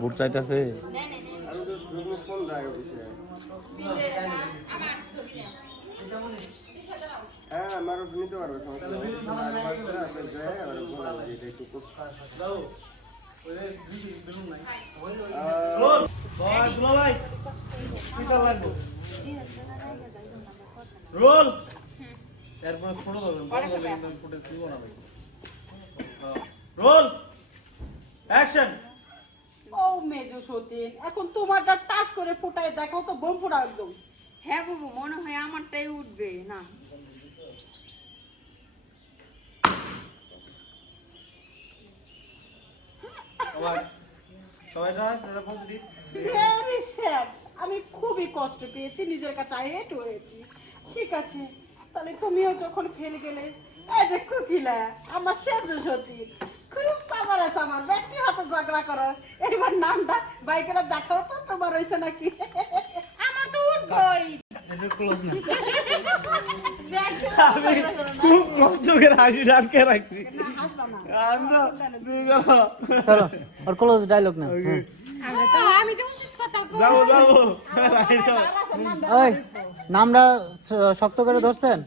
Vote চাইতেছে? হ্যাঁ আমারও নিতে পারবে রোল! এরপরে ছোট ধরবেন বড় ধরলে কিন্তু আমি ফুটেজ দিব না রোল! অ্যাকশন ও মেজো সতীন এখন তোমারটা টাচ করে ফুটায় দেখাও তো বোম ফুটা একদম। হ্যাঁ বাবু মনে হয় আমারটাই উঠবে না। আমি খুবই কষ্ট পেয়েছি নিজের কাছে হেট হয়েছি। ঠিক আছে তাহলে তুমিও যখন ফেলে গেলে এই যে কুকিলা আমার সেজ সতী খুব চামার চামার হাতে ঝগড়া করো। এবার নামটা বাইকেরা দেখাও তো তোমার হয়েছে নাকি? আমার তো উঠবই। আমি খুব হাসি রাখছি। চলো ক্লোজ ডায়লগ না আমি। যাব যাব। নামটা শক্ত করে ধরছেন?